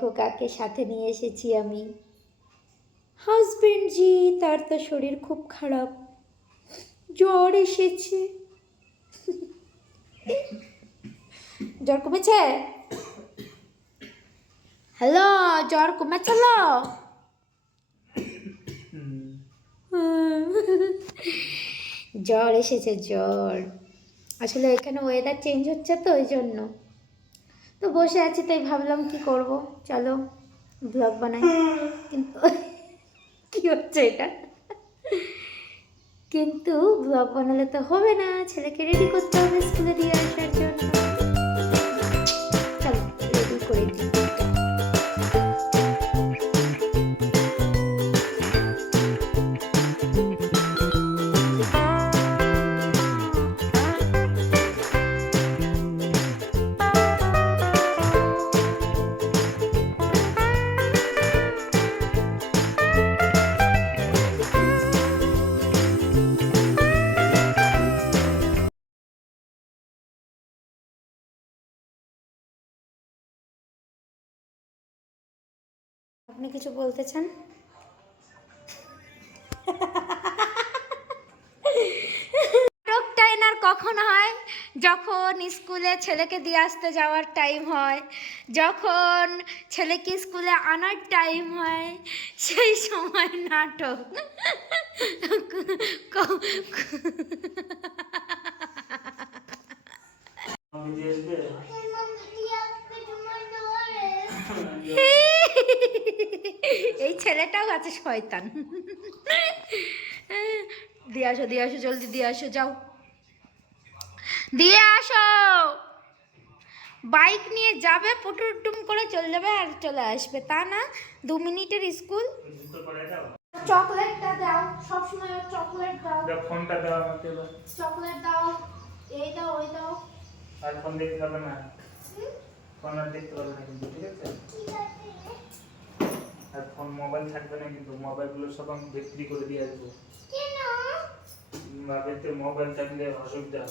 দেখো কাকে সাথে নিয়ে এসেছি আমি, হাজবেন্ড জি। তার তো শরীর খুব খারাপ, জ্বর এসেছে। জ্বর কমেছে? হ্যালো, জ্বর কমেছে? জ্বর এসেছে, জ্বর। আসলে এখানে ওয়েদার চেঞ্জ হচ্ছে তো ওই জন্য। তো বসে আছি তাই ভাবলাম কি করব, চলো ব্লগ বানাই। কিন্তু কি হচ্ছে এটা? কিন্তু ব্লগ বানালে তো হবে না, ছেলেকে রেডি করতে হবে স্কুলে দিয়ে আসার জন্য। চলো রেডি করে দিই। আপনি কিছু বলতে চান? নাটকটা এনার কখন হয়? যখন স্কুলে ছেলেকে দিয়ে আসতে যাওয়ার টাইম হয়, যখন ছেলেকে স্কুলে আনার টাইম হয়, সেই সময় নাটক। এই ছেলেটাও আছে শয়তান। দিয়ে আসো, দিয়ে আসো, জলদি দিয়ে আসো, যাও দিয়ে আসো। বাইক নিয়ে যাবে, পুটুরটুম করে চলে যাবে আর চলে আসবে, তা না 2 মিনিটের স্কুল। চকলেটটা দাও, সবসময় চকলেট দাও। ফোনটা দাও আমাকে, চকলেট দাও, এই দাও ওই দাও। আর ফোন দেখতে হবে না, ফোন আর দেখতে হবে না কিন্তু, ঠিক আছে? আর ফোন মোবাইল থাকবে না কিন্তু, মোবাইলগুলো সব আমি বিক্রি করে দিয়ে আসবো। কেন? বাড়িতে মোবাইল থাকলে অসুবিধা।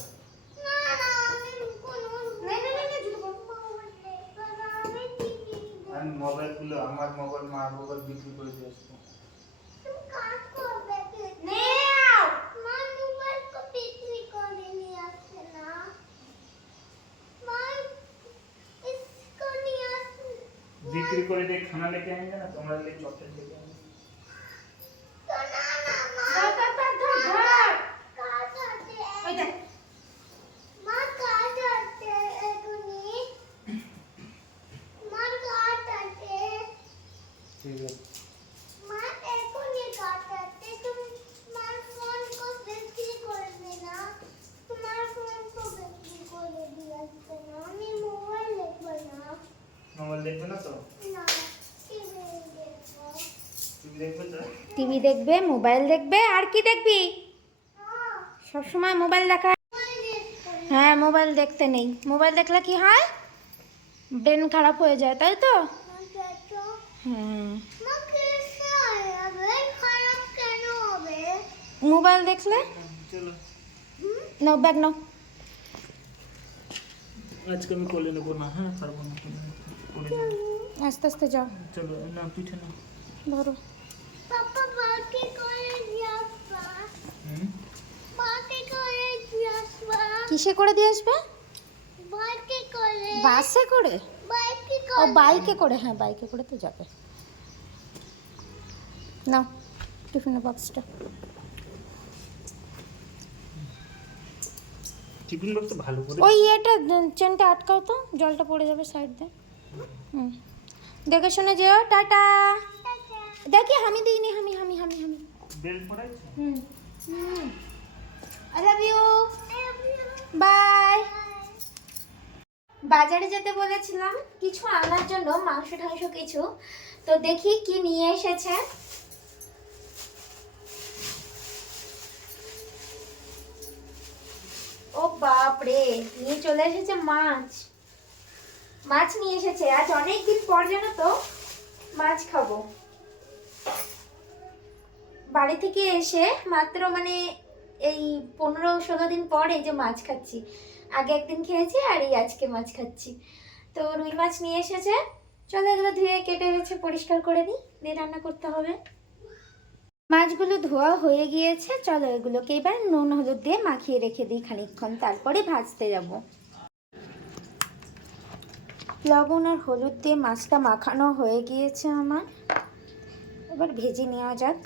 আমি মোবাইলগুলো, আমার মোবাইল মা মোবাইল বিক্রি করে দিয়ে আসবো। बिक्री করে দিয়ে খানা लेके आएंगे ना, তোমরা ले चॉकलेट लेके आएंगे। ठीक है, मोबाइल देखबे ना तो? টিভি দেখবে, মোবাইল দেখবে, আর কি দেখবি? সব সময় মোবাইল দেখা? হ্যাঁ, মোবাইল দেখতে নেই। মোবাইল দেখলে কি হয়? ব্রেন খারাপ হয়ে যায়, তাই তো? হ্যাঁ, মোবাইল দেখলে। চলো নাও ব্যাগ নাও। আজকে আমি কোলে নেবো না, হ্যাঁ পারবো না, পড়ে যাবো। আস্তে আস্তে যাও। চলো না, পিঠে না ধরো। পাপা বাকি করে যাবা, বাকি করে যাবা, কিসে করে দিয়ে আসবে? বাকি করে, বাসে করে? বাকি ও করে, বাইকে করে, হ্যাঁ বাইকে করে তো যাবে। নাও টিফিনের বক্সটা। টিফিন বক্স ভালো করে ওই এটা চেনটা আটকাও তো, জলটা পড়ে যাবে সাইড দিয়ে। দেখে শুনে যেও, টাটা। দেখি আমি দিইনি, হামি হামি হামি হামি। বেল পড়াইছে। I love you, bye. বাজারে যেতে বলেছিলাম কিছু আনার জন্য, মাংস টাংস কিছু, তো দেখি কি নিয়ে এসেছে। ও বাপ রে, নিয়ে চলে এসেছে মাছ। মাছ নিয়ে এসেছে, আজ অনেকদিন পর জানো তো মাছ খাবো। বাড়ি থেকে এসে মাত্র মানে এই 15-16 দিন পর এই যে মাছ খাচ্ছি। আগে একদিন খেয়েছি আর এই আজকে মাছ খাচ্ছি। তো রুই মাছ নিয়ে এসেছে, চলো এগুলো ধুয়ে কেটে বেছে পরিষ্কার করে দিই, দিয়ে রান্না করতে হবে। মাছগুলো ধোয়া হয়ে গিয়েছে, চলো এগুলোকে এবার নুন হলুদ দিয়ে মাখিয়ে রেখে দিই খানিকক্ষণ, তারপরে ভাজতে যাব। লবণ আর হলুদ দিয়ে মাছটা মাখানো হয়ে গিয়েছে আমার, এবার ভেজে নেওয়া যাক।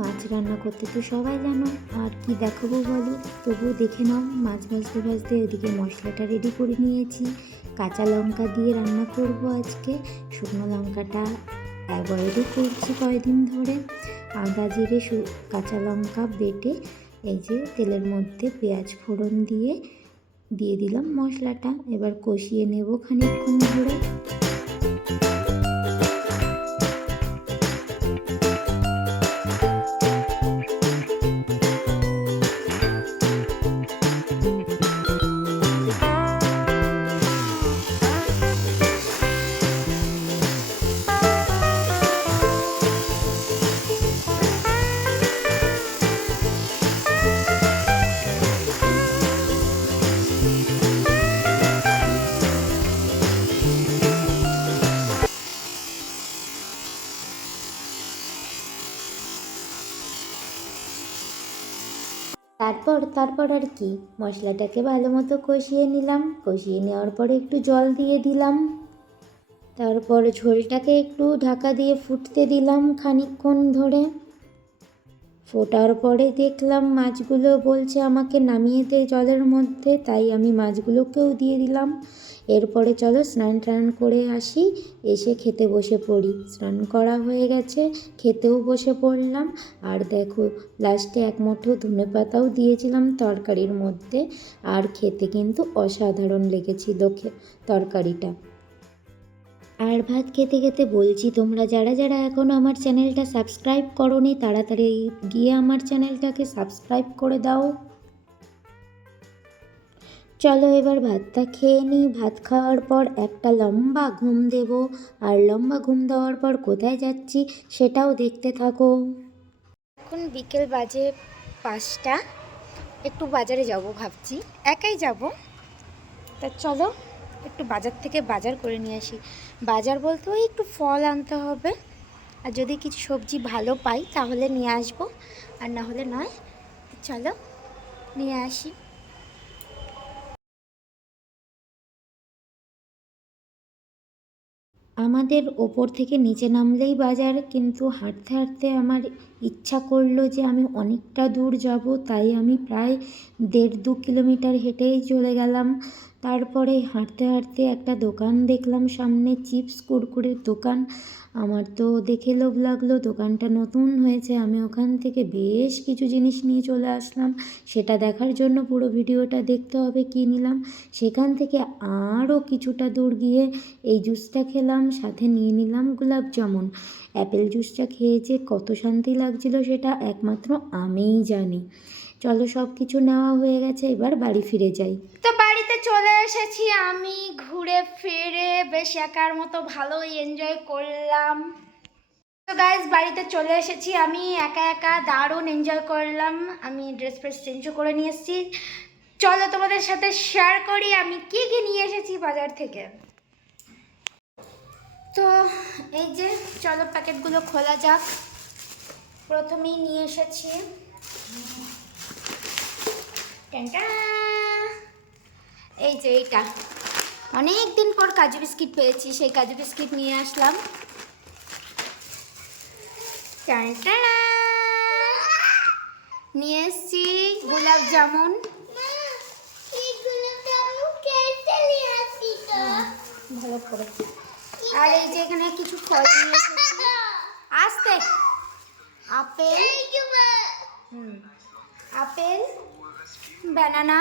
মাছ রান্না করতে তো সবাই জানো, আর কি দেখাবো বলো, তবুও দেখে নাও। মাছ ভাজতে ভাজতে ওদিকে মশলাটা রেডি করে নিয়েছি। কাঁচা লঙ্কা দিয়ে রান্না করব আজকে, শুকনো লঙ্কাটা অ্যাভয়েডই করছি কয়েকদিন ধরে। আদা জিরে কাঁচা লঙ্কা বেটে এই যে তেলের মধ্যে পেঁয়াজ ফোড়ন দিয়ে দিলাম মশলাটা, এবার কষিয়ে নেব খানিকক্ষণ ধরে। তারপর আর কি, মশলাটাকে ভালো মতো কষিয়ে নিলাম। কষিয়ে নেওয়ার পরে একটু জল দিয়ে দিলাম, তারপর ঝোলটাকে একটু ঢাকা দিয়ে ফুটতে দিলাম খানিকক্ষণ ধরে। ফোটার পরে দেখলাম মাছগুলো বলছে আমাকে নামিয়ে দে জলের মধ্যে, তাই আমি মাছগুলোকেও দিয়ে দিলাম। এরপরে চলো স্নান টান করে আসি, এসে খেতে বসে পড়ি। স্নান করা হয়ে গেছে, খেতেও বসে পড়লাম। আর দেখো লাস্টে এক মুঠো ধনেপাতাও দিয়েছিলাম তরকারির মধ্যে, আর খেতে কিন্তু অসাধারণ লেগেছিল তরকারিটা। আর ভাত খেতে খেতে বলছি, তোমরা যারা যারা এখনও আমার চ্যানেলটা সাবস্ক্রাইব করোনি তাড়াতাড়ি গিয়ে আমার চ্যানেলটাকে সাবস্ক্রাইব করে দাও। চলো এবার ভাতটা খেয়ে নিই। ভাত খাওয়ার পর একটা লম্বা ঘুম দেব, আর লম্বা ঘুম দেওয়ার পর কোথায় যাচ্ছি সেটাও দেখতে থাকো। এখন বিকেল বাজে 5টা, একটু বাজারে যাব ভাবছি, একাই যাব। তা চলো একটু বাজার থেকে বাজার করে নিয়ে আসি। বাজার বলতে ওই একটু ফল আনতে হবে, আর যদি কিছু সবজি ভালো পাই তাহলে নিয়ে আসবো, আর না হলে নয়। চলো নিয়ে আসি। আমাদের ওপর থেকে নিচে নামলেই বাজার, কিন্তু হাঁটতে হাঁটতে আমার ইচ্ছা করলো যে আমি অনেকটা দূর যাব, তাই আমি প্রায় 1.5-2 কিলোমিটার হেঁটেই চলে গেলাম। তারপরে হাঁটতে হাঁটতে একটা দোকান দেখলাম সামনে, চিপস কুরকুরের দোকান। আমার তো দেখে লোভ লাগলো, দোকানটা নতুন হয়েছে। আমি ওখান থেকে বেশ কিছু জিনিস নিয়ে চলে আসলাম। সেটা দেখার জন্য পুরো ভিডিওটা দেখতে হবে কী নিলাম। সেখান থেকে আরও কিছুটা দূর গিয়ে এই জুসটা খেলাম, সাথে নিয়ে নিলাম গোলাপ জামুন। অ্যাপেল জুসটা খেয়ে যে কত শান্তি লাগছিল সেটা একমাত্র আমিই জানি। চলো সব কিছু নেওয়া হয়ে গেছে, এবার বাড়ি ফিরে যাই। তো বাড়িতে চলে এসেছি আমি, ঘুরে ফিরে বেশ একার মতো ভালোই এনজয় করলাম। তো গাইজ বাড়িতে চলে এসেছি আমি, একা একা দারুণ এনজয় করলাম। আমি ড্রেস চেঞ্জও করে নিয়ে এসেছি। চলো তোমাদের সাথে শেয়ার করি আমি কি কি নিয়ে এসেছি বাজার থেকে। তো এই যে চলো প্যাকেটগুলো খোলা যাক। প্রথমেই নিয়ে এসেছি টানটা, এই যে এইটা অনেক দিন পর কাজু বিস্কিট পেয়েছি, সেই কাজু বিস্কিট নিয়ে আসলাম। টানটা নিয়ে এসছি গোলাপ জামুন। ভালো করে। আর এই যে এখানে কিছু ফল নিয়ে এসেছি। আস্তে। আপেল, আপেল, ব্যানানা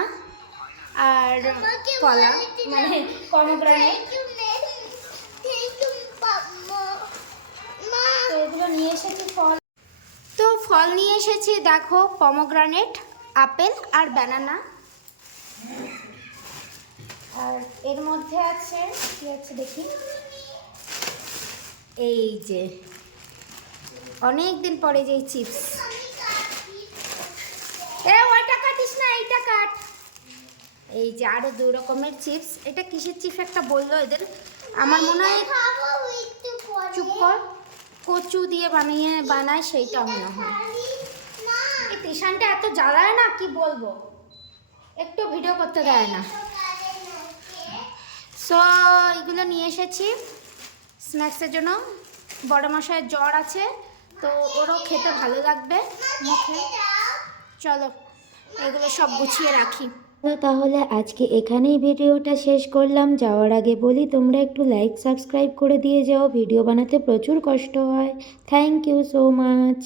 আর কলা, মানে পমোগ্রানেট। তো এগুলো নিয়ে এসেছি ফল। তো ফল নিয়ে এসেছি দেখো, পমোগ্রানেট, আপেল আর ব্যানানা। আর এর মধ্যে আছে কি আছে দেখি, এই যে অনেক দিন পরে যে চিপস। ওইটা কাটিস না, এইটা কাট। এই যে আরো 2 রকমের চিপস। এটা কিসের চিপস একটা বললো এদের, আমার মনে হয় চুপ কর, কচু দিয়ে বানায় সেইটা মনে হয়। এই টিশানটা এত জ্বালায় না, কি বলবো, একটু ভিডিও করতে দেয় না। সো এগুলো নিয়ে এসেছি স্ন্যাক্সের জন্য। বড় মশাইয়ের জ্বর আছে, তো ওরও খেতে ভালো লাগবে মুখে। চলো এগুলো সব গুছিয়ে রাখি। তো তাহলে আজকে এখানেই ভিডিওটা শেষ করলাম। যাওয়ার আগে বলি তোমরা একটু লাইক সাবস্ক্রাইব করে দিয়ে যাও, ভিডিও বানাতে প্রচুর কষ্ট হয়। Thank you so much.